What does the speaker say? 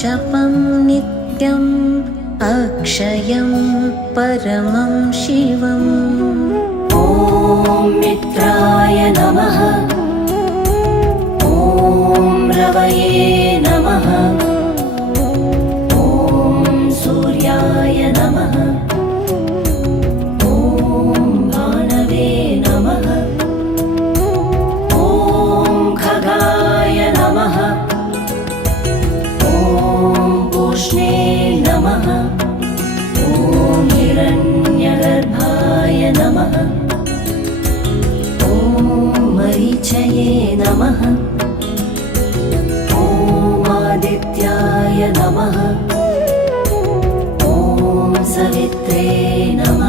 जपं नित्यम् अक्षयं परमं शिवम्। ॐ मित्राय नमः। ॐ रवये नमः। ॐ सूर्याय नमः। ॐ भानवे नमः। ॐ खगाय नमः। ॐ पूष्णे नमः। ॐ हिरण्यगर्भाय नमः। ॐ मरीचये नमः। ॐ आदित्याय नमः। ॐ सवित्रे नमः।